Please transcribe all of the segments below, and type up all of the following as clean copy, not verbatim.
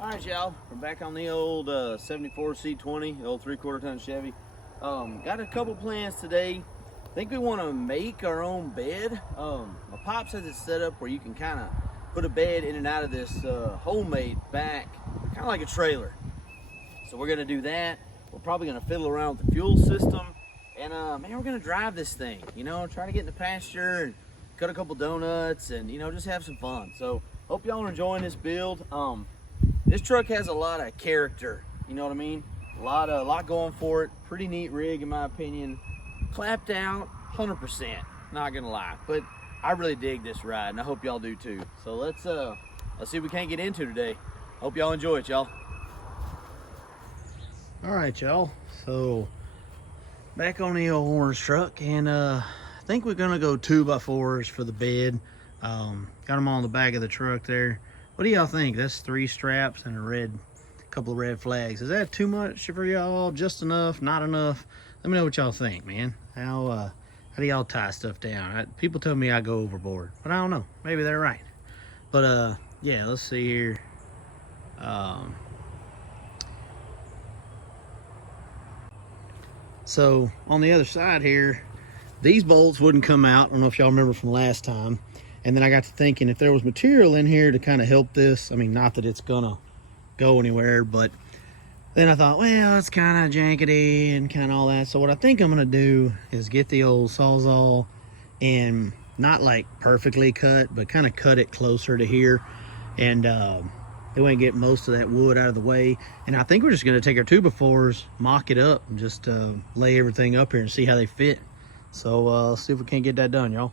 All right, y'all, we're back on the old 74 C20, the old 3/4 ton Chevy. Got a couple plans today. I think we want to make our own bed. My pops has it set up where you can kind of put a bed in and out of this homemade back, kind of like a trailer. So we're gonna do that. We're probably gonna fiddle around with the fuel system, and man, we're gonna drive this thing. You know, try to get in the pasture and cut a couple donuts, and just have some fun. So hope y'all are enjoying this build. This truck has a lot of character, you know what I mean? A lot going for it. Pretty neat rig in my opinion. Clapped out, 100%, not gonna lie. But I really dig this ride, and I hope y'all do too. So let's see what we can't get into today. Hope y'all enjoy it, y'all. All right, y'all. So back on the old orange truck, and I think we're gonna go 2x4s for the bed. Got them on the back of the truck there. What do y'all think? That's 3 straps and a couple of red flags. Is that too much for y'all? Just enough? Not enough? Let me know what y'all think, man. How do y'all tie stuff down? People tell me I go overboard, but I don't know. Maybe they're right. But yeah, let's see here. So on the other side here, these bolts wouldn't come out. I don't know if y'all remember from last time. And then I got to thinking, if there was material in here to kind of help this, I mean, not that it's gonna go anywhere, but then I thought, well, it's kind of jankety and kind of all that. So what I think I'm gonna do is get the old Sawzall and not like perfectly cut, but kind of cut it closer to here. And it won't get most of that wood out of the way. And I think we're just gonna take our 2x4s, mock it up, and just lay everything up here and see how they fit. So let's see if we can't get that done, y'all.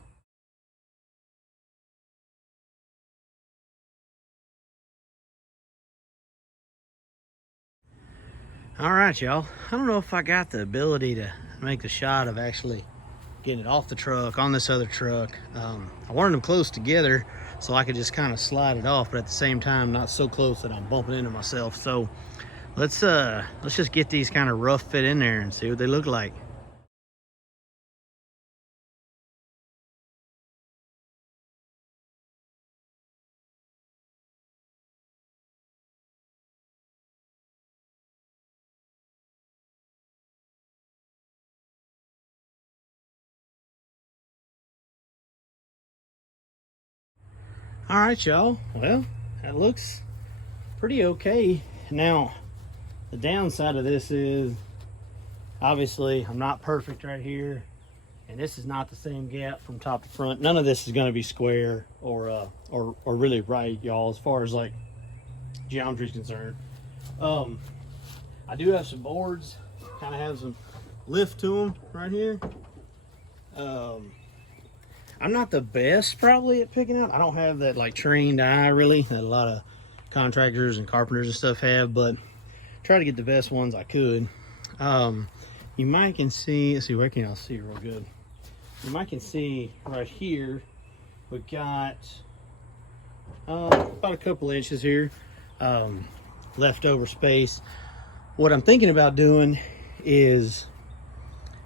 All right, y'all. I don't know if I got the ability to make the shot of actually getting it off the truck on this other truck. I wanted them close together so I could just kind of slide it off, but at the same time, not so close that I'm bumping into myself. So let's just get these kind of rough fit in there and see what they look like. All right, y'all. Well, that looks pretty okay. Now, the downside of this is, obviously, I'm not perfect right here, and this is not the same gap from top to front. None of this is going to be square or really right, y'all, as far as like geometry is concerned. I do have some boards, kind of have some lift to them right here. I'm not the best probably at picking out. I don't have that like trained eye really that a lot of contractors and carpenters and stuff have, but try to get the best ones I could. You might can see, let's see, where can y'all see real good? You might can see right here, we've got about a couple inches here, leftover space. What I'm thinking about doing is,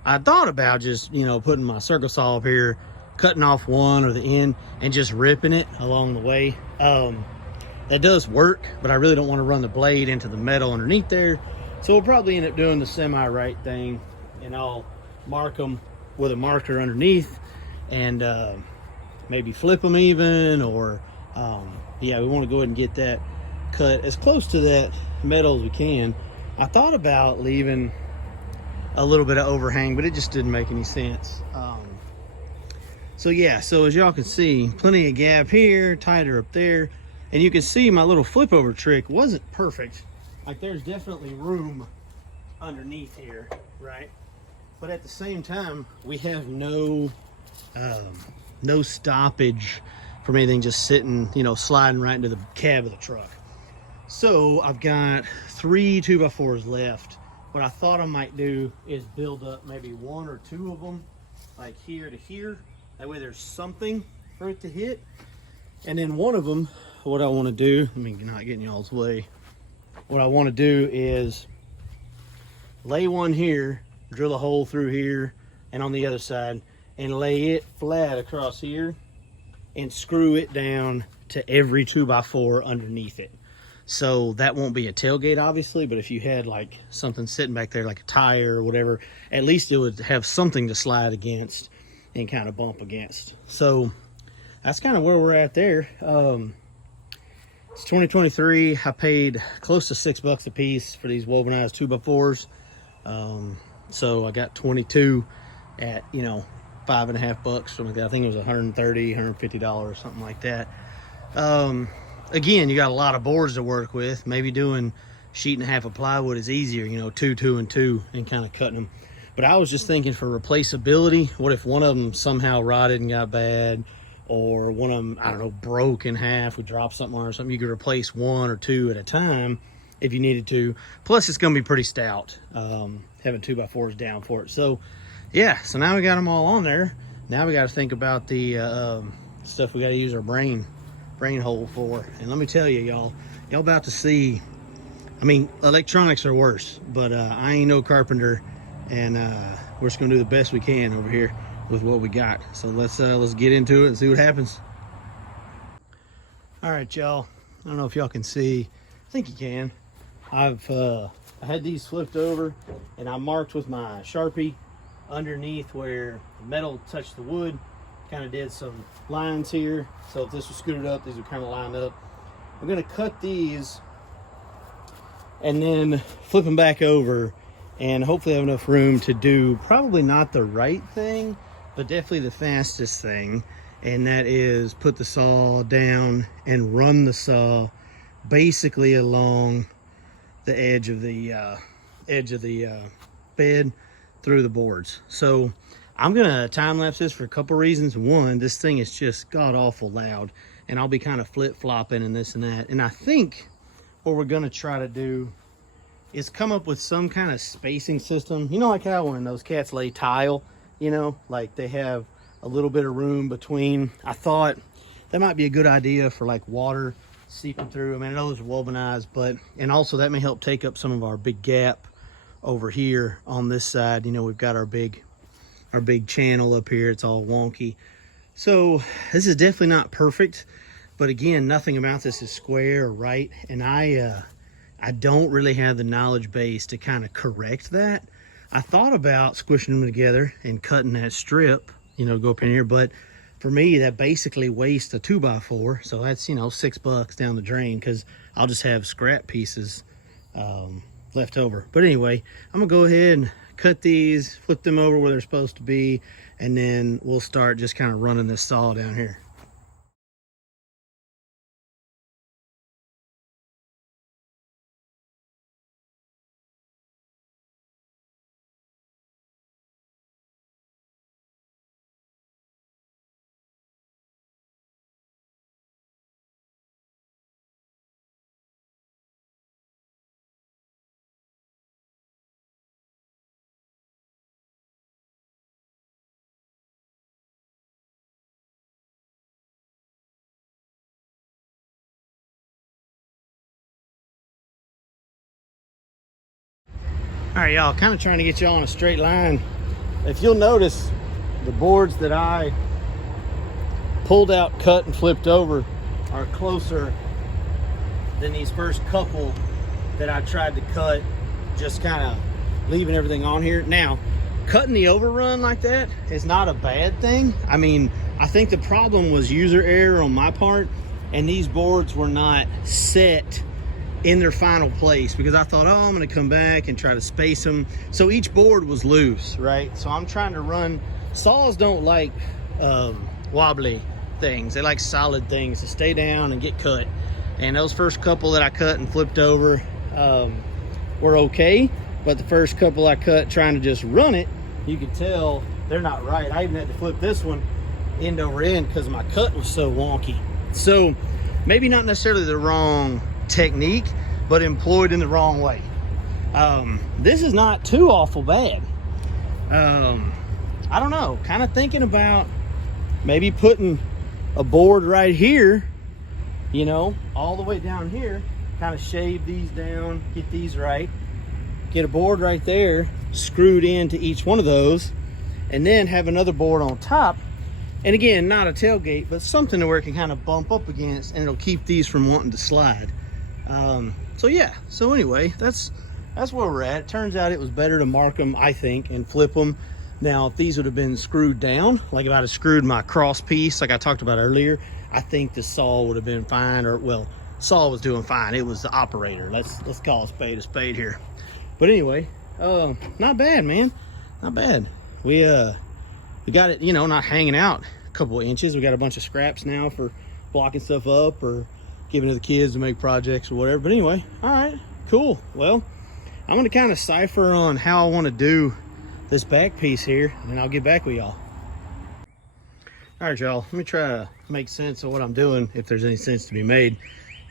I thought about just, putting my circle saw up here, cutting off one or the end and just ripping it along the way. That does work, but I really don't want to run the blade into the metal underneath there. So we'll probably end up doing the semi-right thing, and I'll mark them with a marker underneath and maybe flip them even, or yeah, we want to go ahead and get that cut as close to that metal as we can. I thought about leaving a little bit of overhang, but it just didn't make any sense. So yeah, so as y'all can see, plenty of gap here, tighter up there. And you can see my little flip over trick wasn't perfect. Like there's definitely room underneath here, right? But at the same time, we have no stoppage from anything just sitting, sliding right into the cab of the truck. So I've got 3 2x4s left. What I thought I might do is build up maybe 1 or 2 of them, like here to here. That way there's something for it to hit. And then one of them, what I want to do, let me not get in y'all's way. What I want to do is lay one here, drill a hole through here and on the other side, and lay it flat across here and screw it down to every 2x4 underneath it. So that won't be a tailgate, obviously, but if you had like something sitting back there, like a tire or whatever, at least it would have something to slide against and kind of bump against. So that's kind of where we're at there. It's 2023. I paid close to $6 a piece for these wovenized 2x4s. So I got 22 at, you know, $5.50, something like that. I think it was $130, $150, something like that. Again, you got a lot of boards to work with. Maybe doing sheet and a half of plywood is easier, you know, 2, 2, and 2, and kind of cutting them. But I was just thinking for replaceability, what if one of them somehow rotted and got bad, or one of them, I don't know, broke in half, we dropped something on or something, you could replace 1 or 2 at a time if you needed to. Plus, it's going to be pretty stout, having 2x4s down for it. So, yeah, so now we got them all on there. Now we got to think about the stuff we got to use our brain hole for. And let me tell you, y'all about to see, I mean, electronics are worse, but I ain't no carpenter, and we're just gonna do the best we can over here with what we got. So let's get into it and see what happens. All right, y'all, I don't know if y'all can see, I think you can. I had these flipped over, and I marked with my Sharpie underneath where the metal touched the wood. Kind of did some lines here, so if this was scooted up, these would kind of line up. I'm going to cut these and then flip them back over, and hopefully have enough room to do probably not the right thing, but definitely the fastest thing, and that is put the saw down and run the saw basically along the edge of the bed through the boards. So I'm gonna time lapse this for a couple reasons. One, this thing is just god awful loud, and I'll be kind of flip flopping and this and that. And I think what we're gonna try to do is come up with some kind of spacing system. You know, like how when those cats lay tile, you know, like they have a little bit of room between. I thought that might be a good idea for like water seeping through. I mean, I know those are wovenized, but, and also that may help take up some of our big gap over here on this side. You know, we've got our big channel up here. It's all wonky. So this is definitely not perfect, but again, nothing about this is square or right, and I don't really have the knowledge base to kind of correct that. I thought about squishing them together and cutting that strip, you know, go up in here, but for me that basically wastes a 2x4, so that's, you know, $6 down the drain, because I'll just have scrap pieces left over. But anyway, I'm gonna go ahead and cut these, flip them over where they're supposed to be, and then we'll start just kind of running this saw down here. All right, y'all, kind of trying to get y'all on a straight line. If you'll notice, the boards that I pulled out, cut, and flipped over are closer than these first couple that I tried to cut, just kind of leaving everything on here. Now, cutting the overrun like that is not a bad thing. I mean, I think the problem was user error on my part, and these boards were not set in their final place, because I thought, oh, I'm gonna come back and try to space them. So each board was loose, right? So I'm trying to run, saws don't like wobbly things. They like solid things to stay down and get cut. And those first couple that I cut and flipped over were okay, but the first couple I cut trying to just run it, you could tell they're not right. I even had to flip this one end over end because my cut was so wonky. So maybe not necessarily the wrong technique, but employed in the wrong way. This is not too awful bad. I don't know, kind of thinking about maybe putting a board right here, you know, all the way down here, kind of shave these down, get these right, get a board right there screwed into each one of those, and then have another board on top. And again, not a tailgate, but something to where it can kind of bump up against, and it'll keep these from wanting to slide. So yeah, so anyway, that's where we're at. Turns out it was better to mark them, I think, and flip them. Now, if these would have been screwed down, like if I'd have screwed my cross piece, like I talked about earlier, I think the saw would have been fine, or well, saw was doing fine. It was the operator. Let's call a spade here. But anyway, not bad, man. Not bad. We got it, you know, not hanging out a couple of inches. We got a bunch of scraps now for blocking stuff up or giving to the kids to make projects or whatever. But anyway, all right, cool. Well, I'm gonna kind of cipher on how I want to do this back piece here, and I'll get back with y'all. All right, y'all, let me try to make sense of what I'm doing, if there's any sense to be made,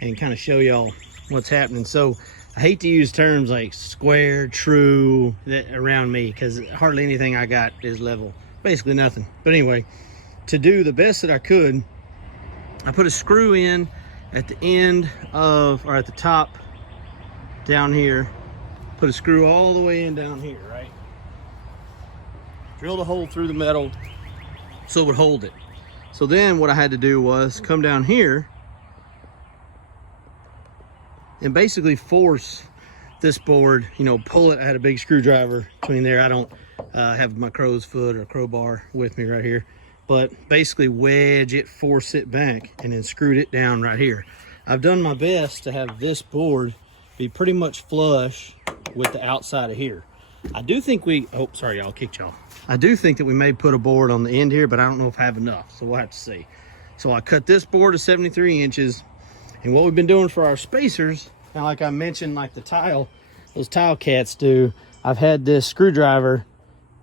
and kind of show y'all what's happening. So I hate to use terms like square, true, around me, because hardly anything I got is level, basically nothing. But anyway, to do the best that I could, I put a screw in at the end of, or at the top down here, put a screw all the way in down here, right? Drilled a hole through the metal so it would hold it. So then what I had to do was come down here and basically force this board, you know, pull it. I had a big screwdriver between there. I don't have my crow's foot or crowbar with me right here, but basically wedge it, force it back, and then screwed it down right here. I've done my best to have this board be pretty much flush with the outside of here. I do think we, oh, sorry, y'all, kicked y'all. I do think that we may put a board on the end here, but I don't know if I have enough, so we'll have to see. So I cut this board to 73 inches, and what we've been doing for our spacers, now like I mentioned, like the tile, those tile cats do, I've had this screwdriver,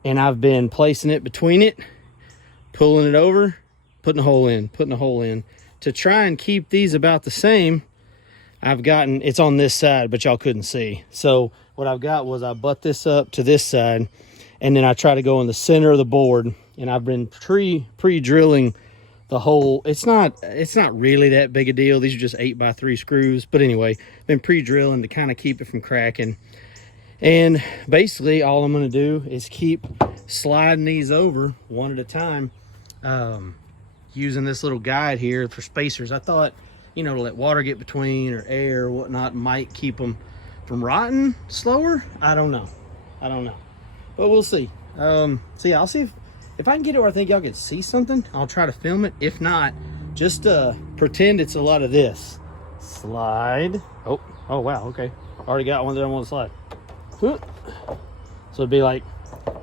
and I've been placing it between it, pulling it over, putting a hole in, putting a hole in, to try and keep these about the same. I've gotten, it's on this side, but y'all couldn't see. So what I've got was I butt this up to this side, and then I try to go in the center of the board, and I've been pre-drilling the hole. It's not really that big a deal. These are just 8x3 screws, but anyway, been pre-drilling to kind of keep it from cracking. And basically all I'm going to do is keep sliding these over one at a time, using this little guide here for spacers. I thought, you know, to let water get between or air or whatnot might keep them from rotting slower. I don't know, but we'll see. So yeah, I'll see if I can get it where I think y'all can see something. I'll try to film it. If not, just pretend it's a lot of this. Slide. Oh wow, okay, already got one that I want to slide. So it'd be like,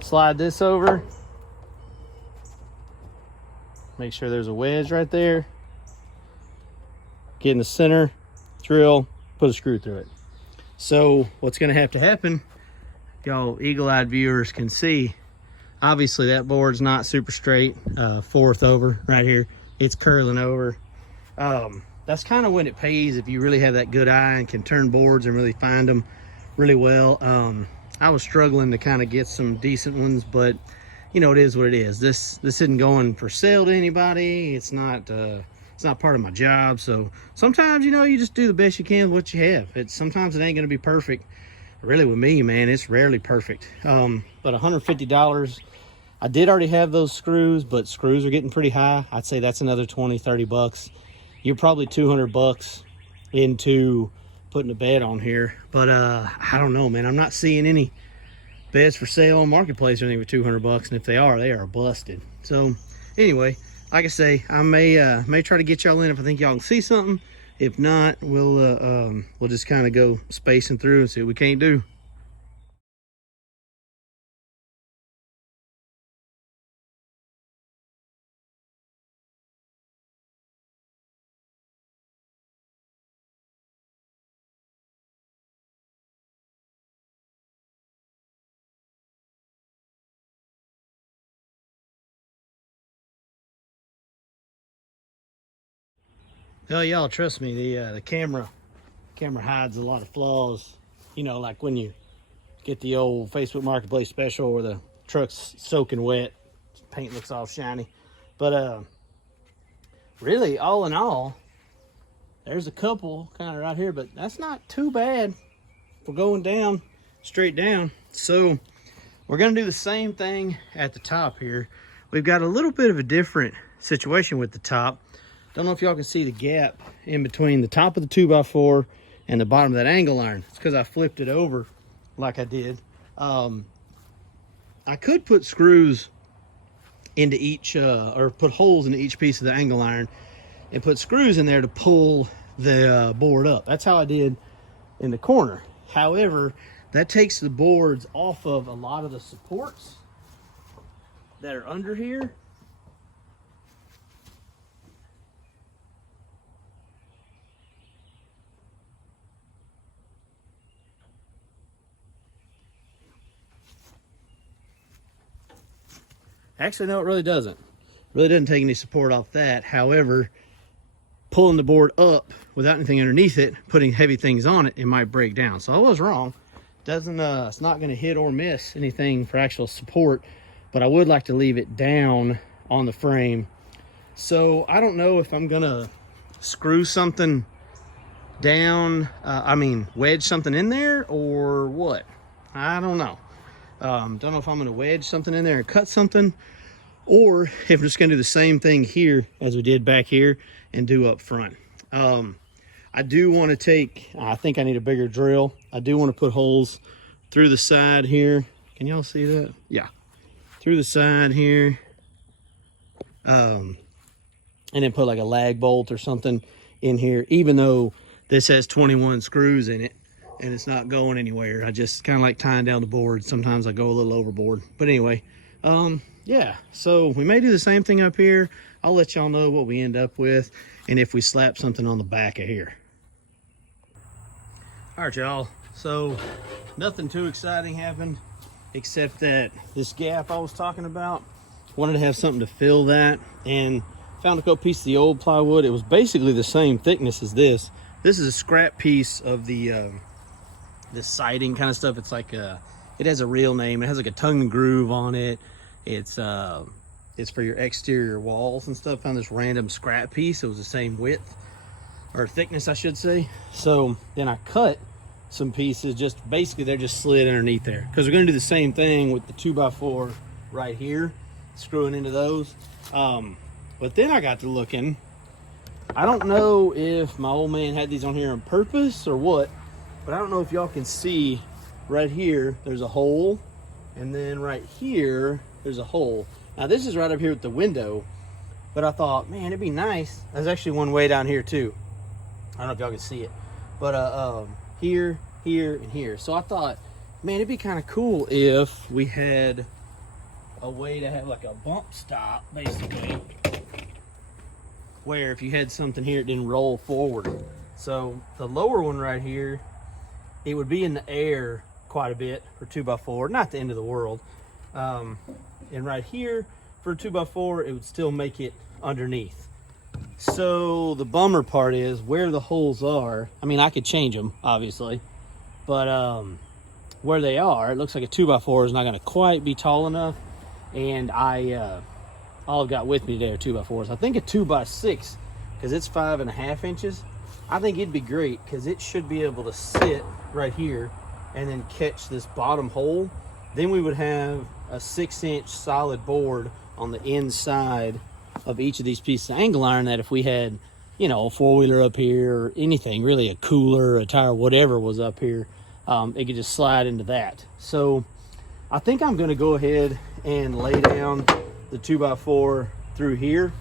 slide this over, make sure there's a wedge right there, get in the center, drill, put a screw through it. So what's going to have to happen, y'all eagle-eyed viewers can see, obviously that board's not super straight, fourth over right here, it's curling over. That's kind of when it pays, if you really have that good eye and can turn boards and really find them really well. I was struggling to kind of get some decent ones, but you know, it is what it is. This isn't going for sale to anybody. It's not part of my job. So sometimes, you know, you just do the best you can with what you have. Sometimes it ain't gonna be perfect. Really with me, man, it's rarely perfect. But $150, I did already have those screws, but screws are getting pretty high. I'd say that's another 20, 30 bucks. You're probably 200 bucks into putting a bed on here. But I don't know, man. I'm not seeing any beds for sale on Marketplace or anything for 200 bucks. And if they are busted. So anyway, like I say, I may try to get y'all in if I think y'all can see something. If not, we'll just kind of go spacing through and see what we can't do. Oh, y'all, trust me, the camera hides a lot of flaws. You know, like when you get the old Facebook Marketplace special where the truck's soaking wet, paint looks all shiny. But really, all in all, there's a couple kind of right here, but that's not too bad for going down, straight down. So we're gonna do the same thing at the top here. We've got a little bit of a different situation with the top. Don't know if y'all can see the gap in between the top of the 2x4 and the bottom of that angle iron. It's because I flipped it over like I did. I could put screws into each, or put holes into each piece of the angle iron and put screws in there to pull the board up. That's how I did in the corner. However, that takes the boards off of a lot of the supports that are under here. Actually, no, it really doesn't. It really doesn't take any support off that. However, pulling the board up without anything underneath it, putting heavy things on it, it might break down. So I was wrong. Doesn't it's not going to hit or miss anything for actual support, but I would like to leave it down on the frame. So I don't know if I'm gonna screw something down, wedge something in there or what. I don't know. Don't know if I'm gonna wedge something in there and cut something, or if I'm just gonna do the same thing here as we did back here and do up front. I do want to take, I think I need a bigger drill. I do want to put holes through the side here. Can y'all see that? Yeah, through the side here. And then put like a lag bolt or something in here, even though this has 21 screws in it and it's not going anywhere. I just kind of like tying down the board. Sometimes I go a little overboard, but anyway, yeah, so we may do the same thing up here. I'll let y'all know what we end up with and if we slap something on the back of here. All right, y'all, so nothing too exciting happened except that this gap I was talking about, wanted to have something to fill that, and found a couple pieces of the old plywood. It was basically the same thickness as this. This is a scrap piece of the siding kind of stuff. It's like it has a real name. It has like a tongue and groove on it. It's for your exterior walls and stuff. Found this random scrap piece. It was the same width or thickness, I should say. So then I cut some pieces, just basically they're just slid underneath there, because we're going to do the same thing with the 2x4 right here, screwing into those. But then I got to looking. I don't know if my old man had these on here on purpose or what, but I don't know if y'all can see right here, there's a hole, and then right here, there's a hole. Now this is right up here with the window, but I thought, man, it'd be nice. There's actually one way down here too. I don't know if y'all can see it, but here, here, and here. So I thought, man, it'd be kind of cool if we had a way to have like a bump stop, basically, where if you had something here, it didn't roll forward. So the lower one right here, it would be in the air quite a bit for 2x4, not the end of the world. And right here for a 2x4, it would still make it underneath. So the bummer part is where the holes are. I mean, I could change them obviously, but where they are, it looks like a 2x4 is not going to quite be tall enough. And all I've got with me today are 2x4s. I think a 2x6, because it's 5.5 inches. I think it'd be great because it should be able to sit right here and then catch this bottom hole. Then we would have a 6-inch solid board on the inside of each of these pieces of angle iron, that if we had, you know, a 4-wheeler up here or anything, really a cooler, a tire, whatever was up here, it could just slide into that. So I think I'm going to go ahead and lay down the 2x4 through here.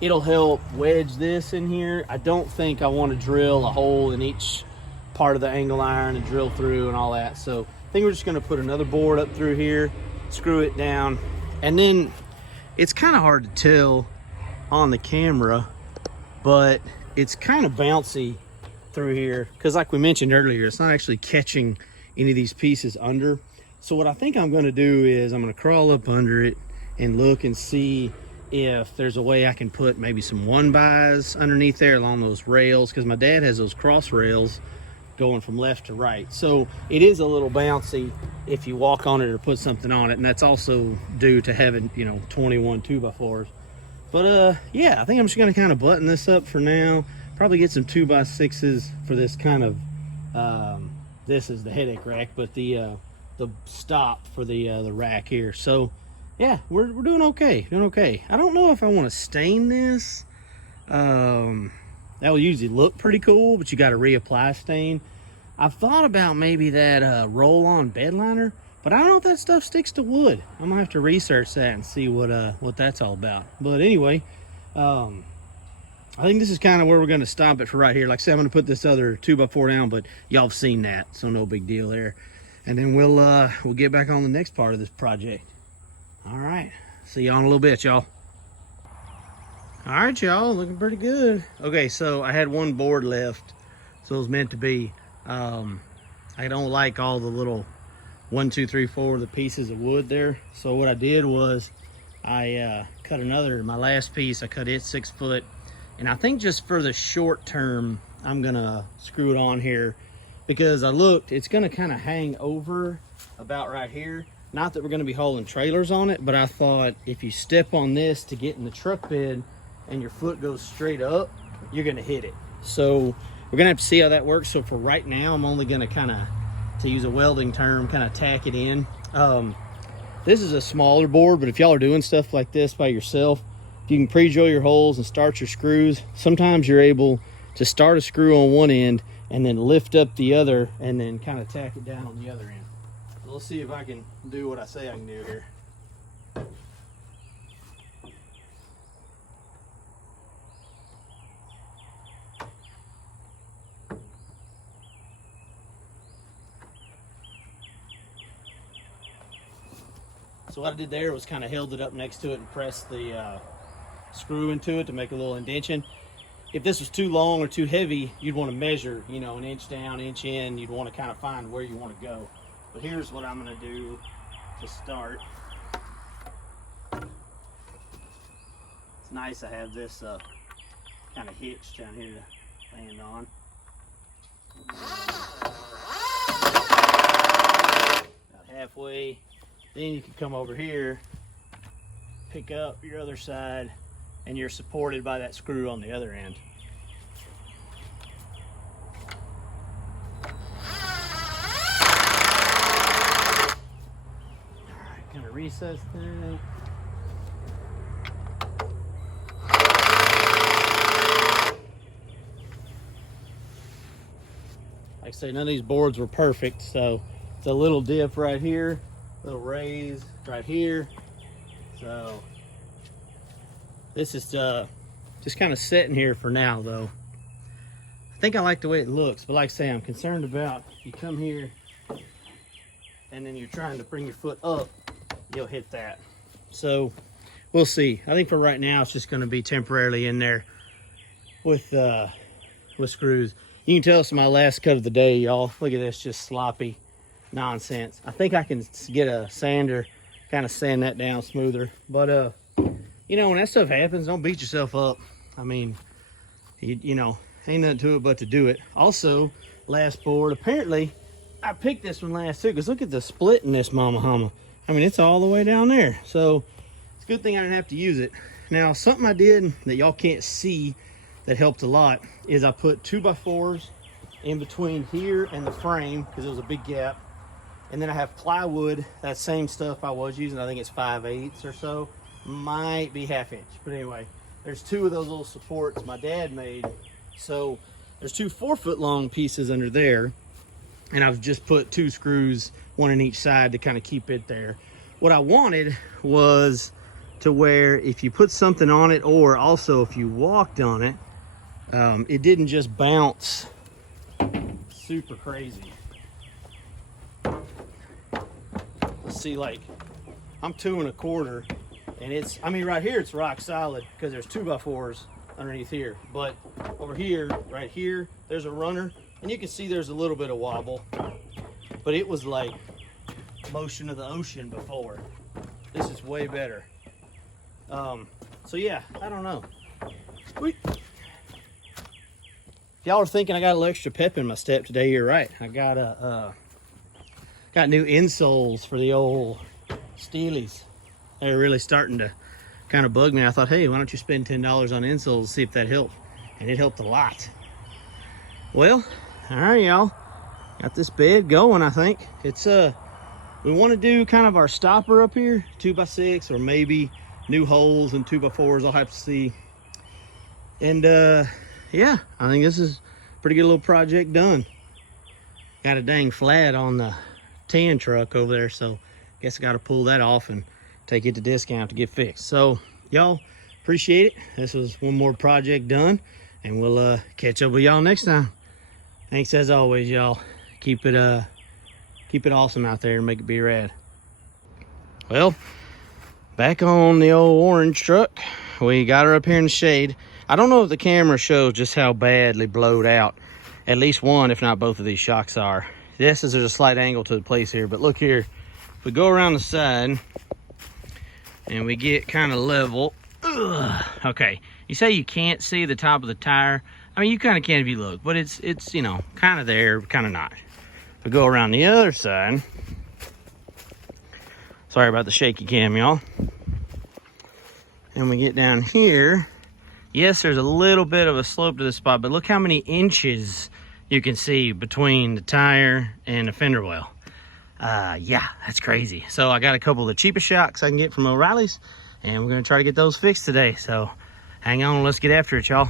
It'll help wedge this in here. I don't think I want to drill a hole in each part of the angle iron and drill through and all that. So I think we're just going to put another board up through here, screw it down, and then it's kind of hard to tell on the camera, but it's kind of bouncy through here because, like we mentioned earlier, it's not actually catching any of these pieces under. So what I think I'm going to do is I'm going to crawl up under it and look and see if there's a way I can put maybe some 1-bys underneath there along those rails, because my dad has those cross rails going from left to right. So it is a little bouncy if you walk on it or put something on it, and that's also due to having, you know, 21 2x4s. But yeah, I think I'm just going to kind of button this up for now. Probably get some 2x6s for this kind of this is the headache rack, but the stop for the rack here. So yeah, we're doing okay, I don't know if I want to stain this. That will usually look pretty cool, but you got to reapply stain. I've thought about maybe that roll-on bed liner, but I don't know if that stuff sticks to wood. I'm gonna have to research that and see what that's all about. But anyway, I think this is kind of where we're gonna stop it for right here. Like I said, I'm gonna put this other 2x4 down, but y'all have seen that, so no big deal there. And then we'll get back on the next part of this project. All right, see y'all in a little bit, y'all. All right, y'all, looking pretty good. Okay, so I had one board left, so it was meant to be. I don't like all the little 1, 2, 3, 4 the pieces of wood there. So what I did was I cut my last piece, I cut it 6 foot. And I think just for the short term, I'm gonna screw it on here because I looked, it's gonna kind of hang over about right here. Not that we're gonna be hauling trailers on it, but I thought if you step on this to get in the truck bed and your foot goes straight up, you're gonna hit it. So we're gonna have to see how that works. So for right now, I'm only gonna kind of, to use a welding term, kind of tack it in. This is a smaller board, but if y'all are doing stuff like this by yourself, if you can pre-drill your holes and start your screws, sometimes you're able to start a screw on one end and then lift up the other and then kind of tack it down on the other end. So let's see if I can do what I say I can do here. So what I did there was kind of held it up next to it and pressed the screw into it to make a little indentation. If this was too long or too heavy, you'd want to measure, you know, an inch down, inch in. You'd want to kind of find where you want to go. But here's what I'm going to do to start. It's nice to have this kind of hitch down here to land on. About halfway. Then you can come over here, pick up your other side, and you're supported by that screw on the other end. All right, gonna recess that. Like I say, none of these boards were perfect, so it's a little dip right here. Little raise right here. So this is just kind of sitting here for now though. I think I like the way it looks, but like I say, I'm concerned about you come here and then you're trying to bring your foot up, you'll hit that. So we'll see. I think for right now it's just going to be temporarily in there with screws. You can tell it's my last cut of the day, y'all. Look at this, just sloppy nonsense. I think I can get a sander, kind of sand that down smoother. But you know, when that stuff happens, don't beat yourself up. I mean, you know, ain't nothing to it but to do it. Also, last board, apparently I picked this one last too, because look at the split in this mama humma. I mean, it's all the way down there. So it's a good thing I didn't have to use it. Now, something I did that y'all can't see that helped a lot is I put 2x4s in between here and the frame because there was a big gap. And then I have plywood, that same stuff I was using. I think it's 5/8 or so. Might be 1/2 inch. But anyway, there's 2 of those little supports my dad made. So there's 2 4-foot long pieces under there. And I've just put 2 screws, 1 in each side to kind of keep it there. What I wanted was to where if you put something on it, or also if you walked on it, it didn't just bounce super crazy. See, like I'm 2 1/4 and it's, I mean, right here it's rock solid because there's 2x4s underneath here, but over here, right here, there's a runner and you can see there's a little bit of wobble, but it was like motion of the ocean before. This is way better. So yeah, I don't know. If y'all are thinking I got a little extra pep in my step today, you're right. I got got new insoles for the old Steelies. They're really starting to kind of bug me. I thought, hey, why don't you spend $10 on insoles and see if that helped? And it helped a lot. Well, all right, y'all. Got this bed going, I think. It's we want to do kind of our stopper up here, 2x6, or maybe new holes and 2x4s. I'll have to see. And yeah, I think this is a pretty good little project done. Got a dang flat on the 10 truck over there, so guess I got to pull that off and take it to discount to get fixed. So y'all, appreciate it. This was one more project done, and we'll catch up with y'all next time. Thanks as always, y'all. Keep it awesome out there and make it be rad. Well, back on the old orange truck. We got her up here in the shade. I don't know if the camera shows just how badly blowed out at least one, if not both of these shocks are. Yes, there's a slight angle to the place here, but look here. If we go around the side and we get kind of level. Ugh, okay, you say you can't see the top of the tire. I mean, you kind of can if you look, but it's you know, kind of there, kind of not. If we go around the other side. Sorry about the shaky cam, y'all. And we get down here. Yes, there's a little bit of a slope to this spot, but look how many inches you can see between the tire and the fender well. Yeah, that's crazy. So I got a couple of the cheapest shocks I can get from O'Reilly's, and we're gonna try to get those fixed today. So hang on, let's get after it, y'all.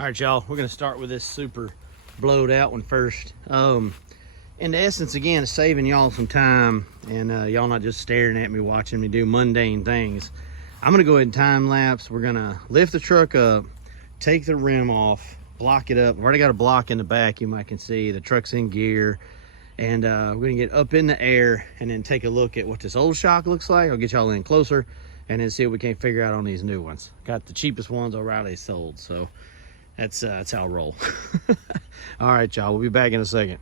All right, y'all, we're gonna start with this super blowed out one first. In the essence, again, saving y'all some time and y'all not just staring at me watching me do mundane things. I'm gonna go ahead and time lapse. We're gonna lift the truck up, take the rim off, block it up. I've already got a block in the back, you might can see. The truck's in gear. And we're gonna get up in the air and then take a look at what this old shock looks like. I'll get y'all in closer and then see what we can figure out on these new ones. Got the cheapest ones O'Reilly sold, so that's how I roll. All right, y'all, we'll be back in a second.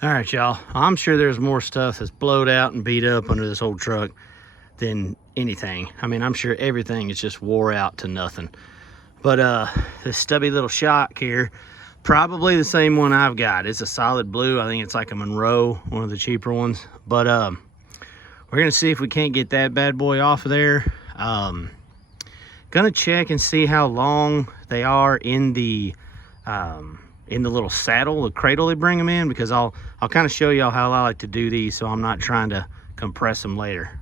All right, y'all, I'm sure there's more stuff that's blowed out and beat up under this old truck than anything. I mean, I'm sure everything is just wore out to nothing. But this stubby little shock here, probably the same one I've got. It's a solid blue. I think it's like a Monroe, one of the cheaper ones. But we're gonna see if we can't get that bad boy off of there. Gonna check and see how long they are in the little saddle, the cradle they bring them in, because I'll kind of show y'all how I like to do these, so I'm not trying to compress them later.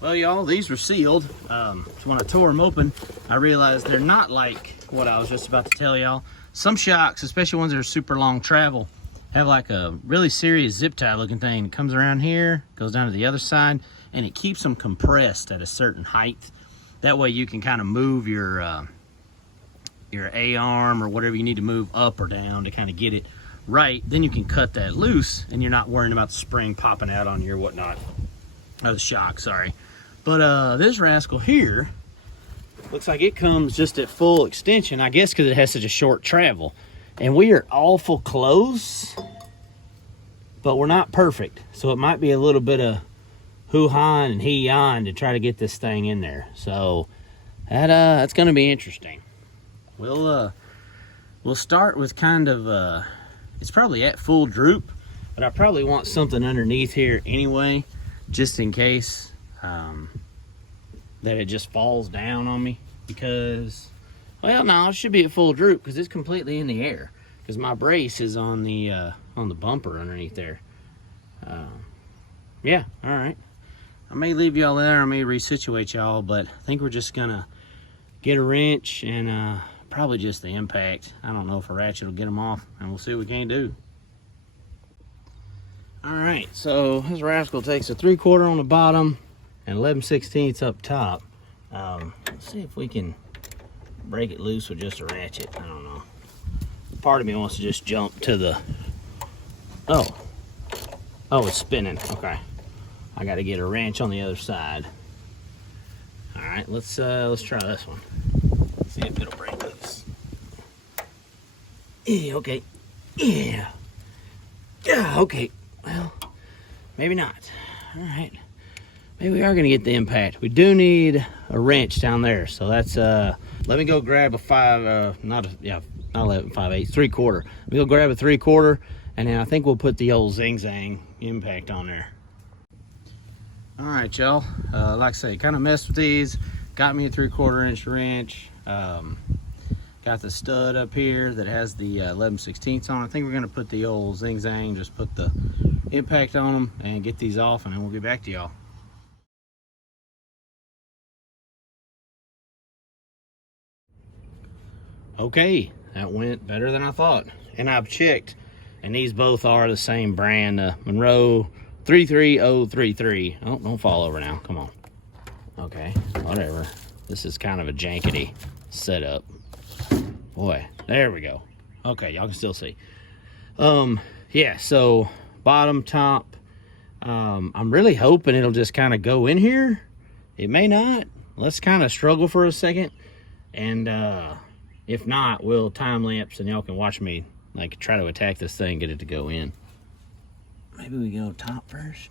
Well, y'all, these were sealed. So when I tore them open, I realized they're not like what I was just about to tell y'all. Some shocks, especially ones that are super long travel, have like a really serious zip tie looking thing. It comes around here, goes down to the other side, and it keeps them compressed at a certain height. That way you can kind of move your A-arm or whatever you need to move up or down to kind of get it right. Then you can cut that loose and you're not worrying about the spring popping out on your whatnot. Oh, the shock, sorry. But this rascal here looks like it comes just at full extension, I guess because it has such a short travel. And we are awful close, but we're not perfect. So it might be a little bit of hoo-haing and hee-yawing to try to get this thing in there. So that's gonna be interesting. We'll start with kind of it's probably at full droop, but I probably want something underneath here anyway, just in case that it just falls down on me. Because, well, no, it should be at full droop because it's completely in the air, because my brace is on the bumper underneath there. Yeah, all right, I may leave y'all there, I may resituate y'all, but I think we're just gonna get a wrench and probably just the impact. I don't know if a ratchet will get them off, and we'll see what we can do. All right, so this rascal takes a 3/4 on the bottom and 11/16 up top. Let's see if we can break it loose with just a ratchet. I don't know. Part of me wants to just jump to the, oh, it's spinning. Okay, I got to get a wrench on the other side. All right, let's try this one. See if it'll break loose. Yeah, okay. Yeah. Yeah, okay. Well, maybe not. All right. Maybe we are going to get the impact. We do need a wrench down there. So that's, let me go grab a 3/4. Let me go grab a 3/4 And then I think we'll put the old Zing Zang impact on there. All right, y'all. Like I say, kind of messed with these. Got me a 3/4 inch wrench. Got the stud up here that has the 11/16 on. I think we're gonna put the old Zing Zang, just put the impact on them and get these off, and then we'll get back to y'all. Okay, that went better than I thought. And I've checked, and these both are the same brand, Monroe 33033. Oh, don't fall over now, come on. Okay, whatever. This is kind of a jankety setup. Boy, there we go. Okay, y'all can still see. Yeah, so bottom, top. I'm really hoping it'll just kind of go in here. It may not. Let's kind of struggle for a second. And if not, we'll time lapse and y'all can watch me like try to attack this thing, get it to go in. Maybe we go top first.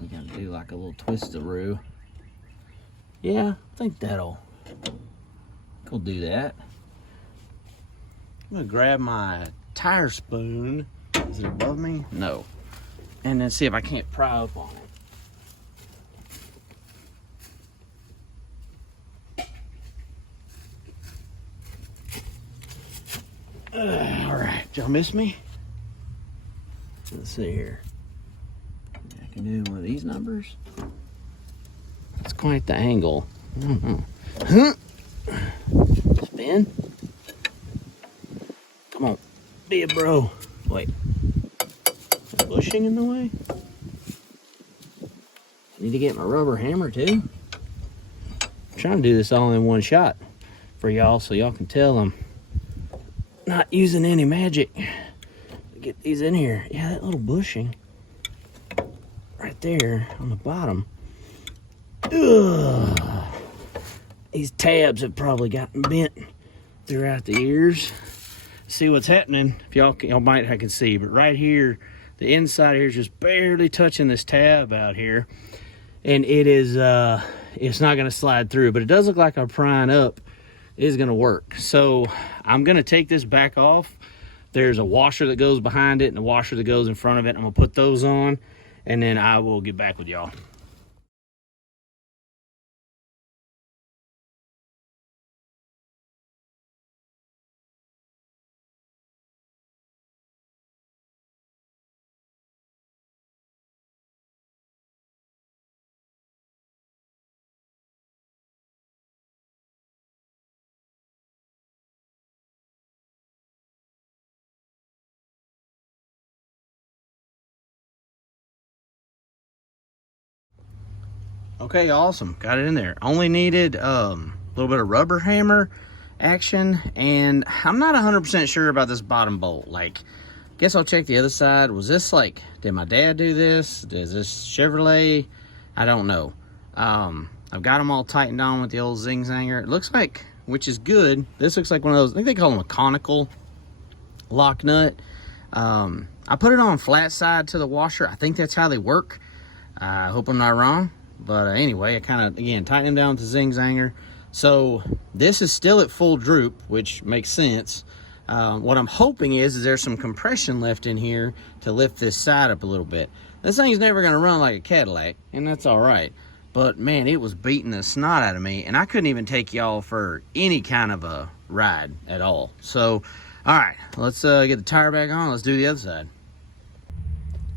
We gotta do like a little twist-a-roo. Yeah, I think that'll we'll do that. I'm gonna grab my tire spoon. Is it above me? No. And then see if I can't pry up on it. All right, y'all miss me? Let's see here. I can do one of these numbers. It's quite the angle. Huh? Spin. Come on, be a bro. Wait, is bushing in the way? I need to get my rubber hammer too. I'm trying to do this all in one shot for y'all, so y'all can tell I'm not using any magic to get these in here. Yeah, that little bushing right there on the bottom. Ugh. These tabs have probably gotten bent throughout the years. See what's happening. If y'all might, I can see, but right here, the inside here is just barely touching this tab out here, and it is it's not going to slide through. But it does look like our prying up is going to work. So I'm going to take this back off. There's a washer that goes behind it and a washer that goes in front of it. I'm going to put those on, and then I will get back with y'all. Okay, awesome. Got it in there. Only needed a little bit of rubber hammer action, and I'm not 100% sure about this bottom bolt. Like, guess I'll check the other side. Was this like, did my dad do this? Is this Chevrolet? I don't know. I've got them all tightened on with the old Zing Zanger. It looks like, which is good. This looks like one of those, I think they call them a conical lock nut. I put it on flat side to the washer. I think that's how they work. I hope I'm not wrong. But anyway, I kind of, again, tighten them down with the Zing Zanger. So this is still at full droop, which makes sense. What I'm hoping is there's some compression left in here to lift this side up a little bit. This thing's never going to run like a Cadillac, and that's all right. But, man, it was beating the snot out of me, and I couldn't even take y'all for any kind of a ride at all. So, all right, let's get the tire back on. Let's do the other side.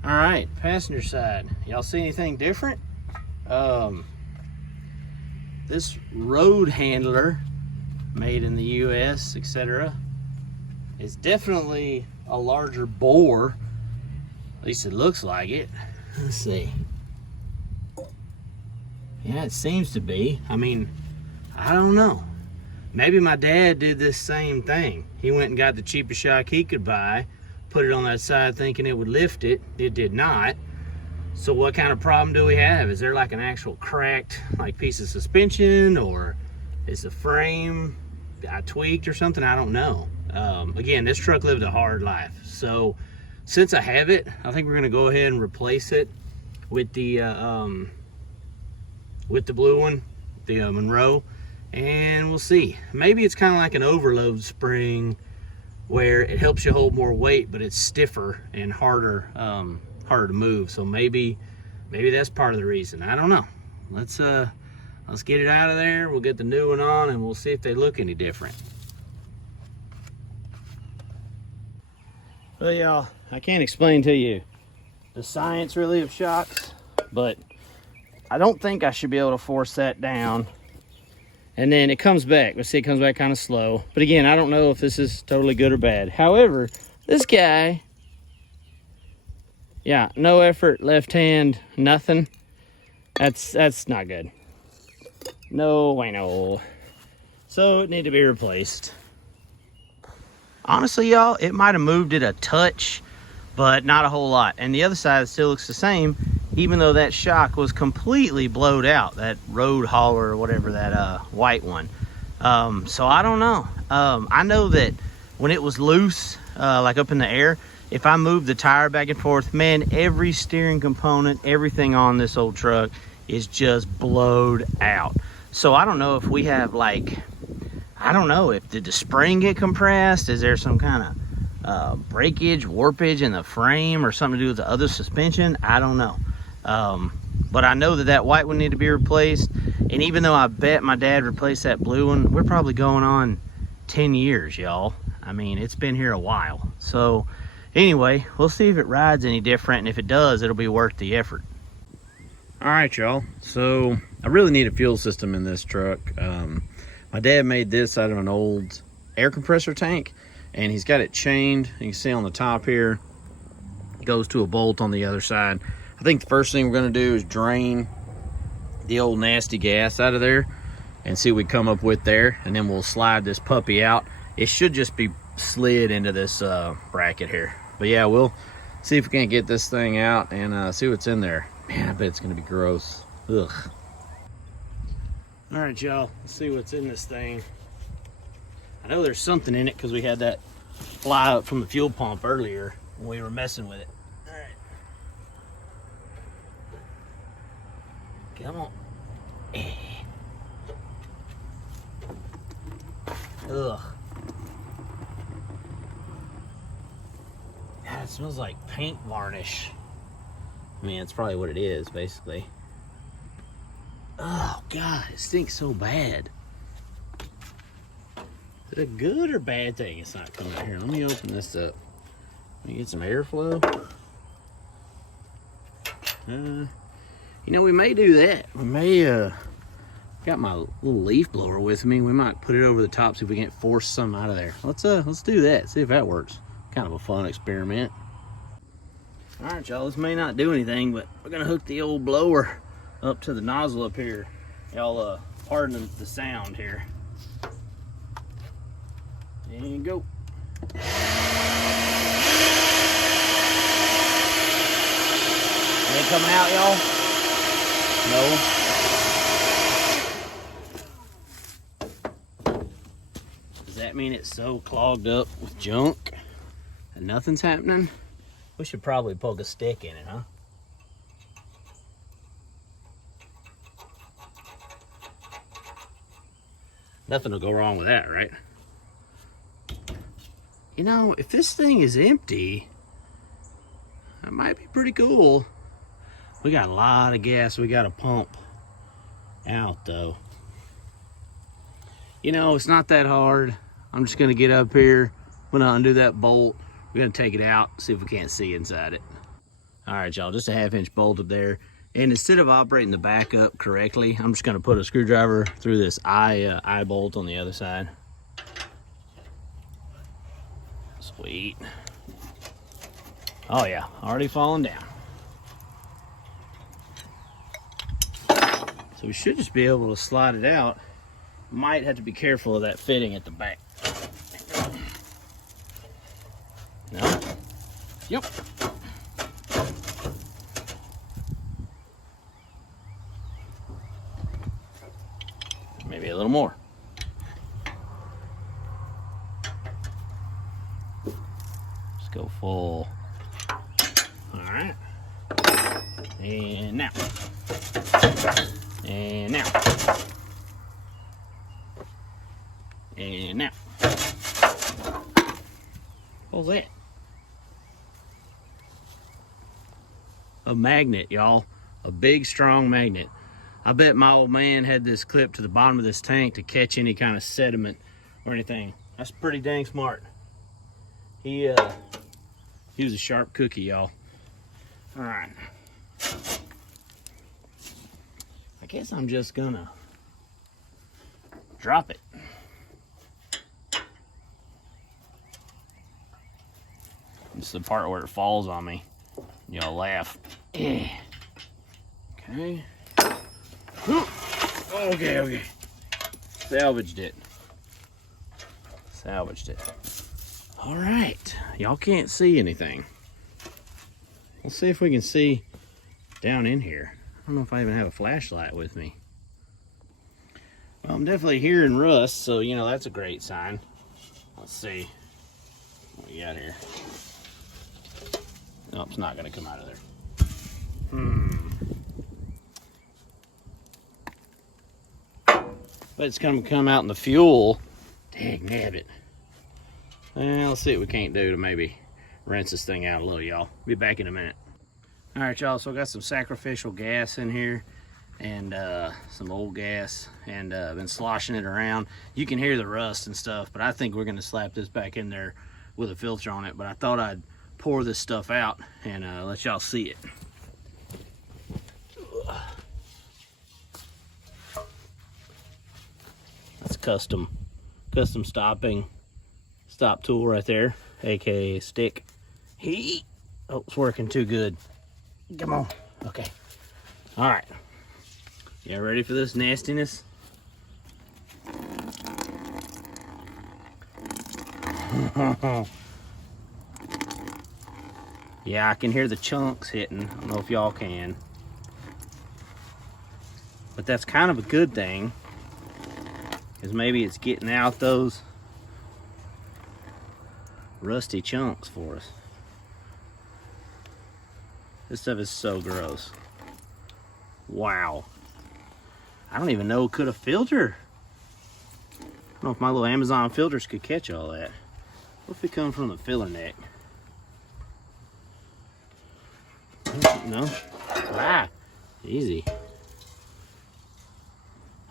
All right, passenger side. Y'all see anything different? This road handler, made in the US, etc., is definitely a larger bore. At least it looks like it. Let's see. Yeah, it seems to be. I mean, I don't know. Maybe my dad did this same thing. He went and got the cheapest shock he could buy, put it on that side thinking it would lift it. It did not. So what kind of problem do we have? Is there like an actual cracked like piece of suspension, or is the frame got tweaked or something? I don't know. Again, this truck lived a hard life. So since I have it, I think we're gonna go ahead and replace it with the blue one, the Monroe, and we'll see. Maybe it's kind of like an overload spring where it helps you hold more weight, but it's stiffer and harder to move. So maybe that's part of the reason. I don't know. Let's get it out of there. We'll get the new one on and we'll see if they look any different. Well, y'all, I can't explain to you the science really of shocks, but I don't think I should be able to force that down. And then it comes back. Let's see, it comes back kind of slow. But again, I don't know if this is totally good or bad. However, this guy, yeah, no effort, left hand, nothing. That's not good. No way, no. So it needed to be replaced. Honestly, y'all, it might have moved it a touch, but not a whole lot. And the other side still looks the same, even though that shock was completely blowed out, that road hauler or whatever, that white one. So I don't know. I know that when it was loose, like up in the air, if I moved the tire back and forth, man, every steering component, everything on this old truck is just blowed out. So I don't know if we have, like, I don't know, did the spring get compressed? Is there some kind of breakage, warpage in the frame or something to do with the other suspension? I don't know. But I know that white one needed to be replaced. And even though I bet my dad replaced that blue one, we're probably going on 10 years, y'all. I mean, it's been here a while. So anyway, we'll see if it rides any different. And if it does, it'll be worth the effort. All right, y'all. So I really need a fuel system in this truck. My dad made this out of an old air compressor tank, and he's got it chained. You can see on the top here, it goes to a bolt on the other side. I think the first thing we're gonna do is drain the old nasty gas out of there and see what we come up with there, and then we'll slide this puppy out. It should just be slid into this bracket here. But yeah, we'll see if we can't get this thing out and see what's in there. Man, I bet it's gonna be gross. Ugh. All right, y'all, let's see what's in this thing. I know there's something in it because we had that fly up from the fuel pump earlier when we were messing with it. All right. Come on. Ugh. God, it smells like paint varnish. I mean, it's probably what it is, basically. Oh, God, it stinks so bad. Is it a good or bad thing it's not coming out here? Let me open this up. Let me get some airflow. You know, we may do that. We may, got my little leaf blower with me. We might put it over the top, see if we can't force some out of there. Let's do that, see if that works. Kind of a fun experiment. All right, y'all, this may not do anything, but we're gonna hook the old blower up to the nozzle up here. Y'all pardon the sound here. And go. Ain't coming out, y'all? No. Does that mean it's so clogged up with junk that nothing's happening? We should probably poke a stick in it, huh? Nothing will go wrong with that, right? You know, if this thing is empty, that might be pretty cool. We got a lot of gas we gotta pump out though. You know, it's not that hard. I'm just gonna get up here, I'm gonna undo that bolt. We're gonna take it out, see if we can't see inside it. All right, y'all, just a 1/2-inch bolt up there. And instead of operating the back up correctly, I'm just gonna put a screwdriver through this eye bolt on the other side. Sweet. Oh yeah, already falling down. So we should just be able to slide it out. Might have to be careful of that fitting at the back. No? Yep. Maybe a little more. Just go full. All right. And now. And now. And now. What's that? A magnet, y'all. A big, strong magnet. I bet my old man had this clipped to the bottom of this tank to catch any kind of sediment or anything. That's pretty dang smart. He was a sharp cookie, y'all. All right. I guess I'm just gonna drop it. This is the part where it falls on me. Y'all laugh. Okay. Okay. Salvaged it. All right. Y'all can't see anything. Let's see if we can see down in here. I don't know if I even have a flashlight with me. Well, I'm definitely hearing rust, so you know that's a great sign. Let's see what we got here. No, it's not gonna come out of there. But it's gonna come out in the fuel. Dang nabbit. Well, let's see what we can't do to maybe rinse this thing out a little, y'all. Be back in a minute. All right, y'all, so I got some sacrificial gas in here and some old gas, and been sloshing it around. You can hear the rust and stuff, but I think we're gonna slap this back in there with a filter on it. But I thought I'd pour this stuff out and let y'all see it. That's custom stop tool right there, aka stick. Oh, it's working too good. Come on. Okay. All right. You ready for this nastiness? Yeah, I can hear the chunks hitting. I don't know if y'all can. But that's kind of a good thing, because maybe it's getting out those rusty chunks for us. This stuff is so gross. Wow. I don't even know it could have filtered. I don't know if my little Amazon filters could catch all that. What if it comes from the filler neck? No? Ah, easy.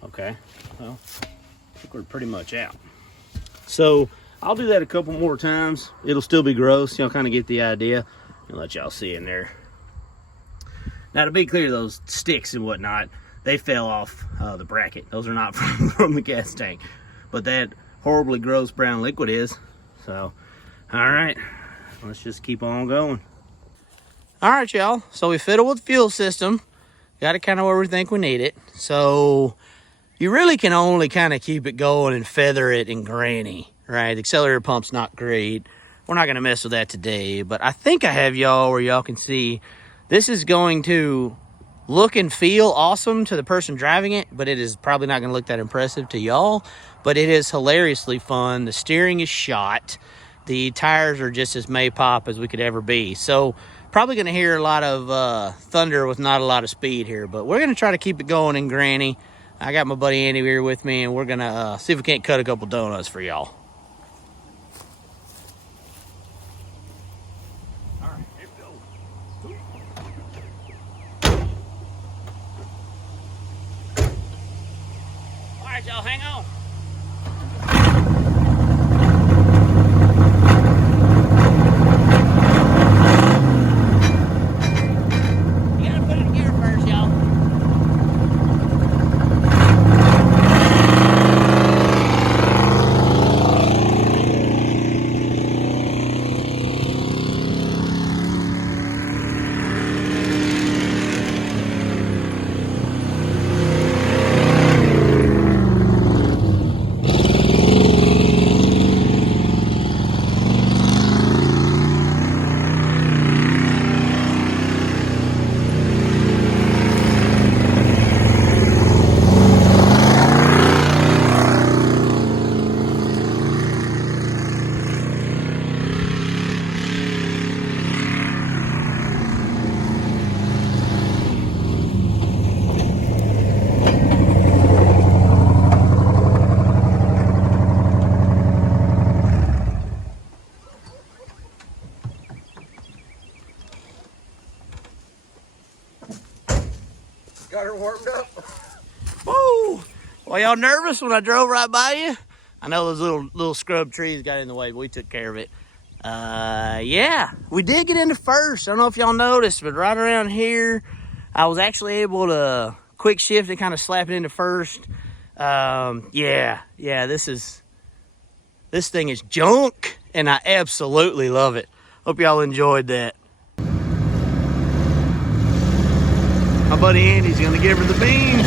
Okay, well, I think we're pretty much out. So I'll do that a couple more times. It'll still be gross. Y'all kind of get the idea. I'll let y'all see in there. Now, to be clear, those sticks and whatnot, they fell off the bracket. Those are not from the gas tank. But that horribly gross brown liquid is. So, all right, let's just keep on going. All right, y'all. So we fiddled with the fuel system. Got it kind of where we think we need it. So you really can only kind of keep it going and feather it in granny, right? The accelerator pump's not great. We're not going to mess with that today. But I think I have y'all where y'all can see this is going to look and feel awesome to the person driving it, but it is probably not going to look that impressive to y'all. But it is hilariously fun. The steering is shot. The tires are just as may-pop as we could ever be. So probably going to hear a lot of thunder with not a lot of speed here, but we're going to try to keep it going in granny. I got my buddy Andy here with me, and we're going to see if we can't cut a couple donuts for y'all. All right, here we go. All right, y'all, hang on. Got her warmed up. Woo! Well, y'all nervous when I drove right by you? I know those little scrub trees got in the way, but we took care of it. Yeah, we did get into first. I don't know if y'all noticed, but right around here, I was actually able to quick shift and kind of slap it into first. Yeah, this thing is junk, and I absolutely love it. Hope y'all enjoyed that. My buddy Andy's gonna give her the beans.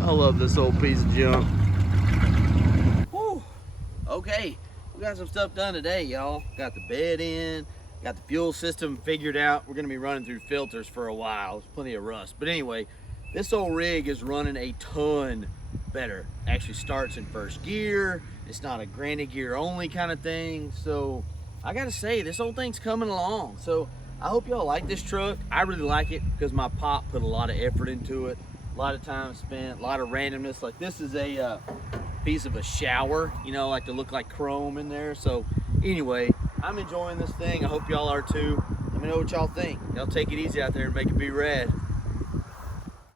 I love this old piece of junk. Whew. Okay, we got some stuff done today, y'all. Got the bed in, got the fuel system figured out. We're gonna be running through filters for a while. There's plenty of rust. But anyway, this old rig is running a ton better. Actually starts in first gear. It's not a granny gear only kind of thing. So I gotta say, this old thing's coming along. So I hope y'all like this truck. I really like it because my pop put a lot of effort into it. A lot of time spent, a lot of randomness. Like this is a piece of a shower, you know, like to look like chrome in there. So anyway, I'm enjoying this thing. I hope y'all are too. Let me know what y'all think. Y'all take it easy out there and make it be rad.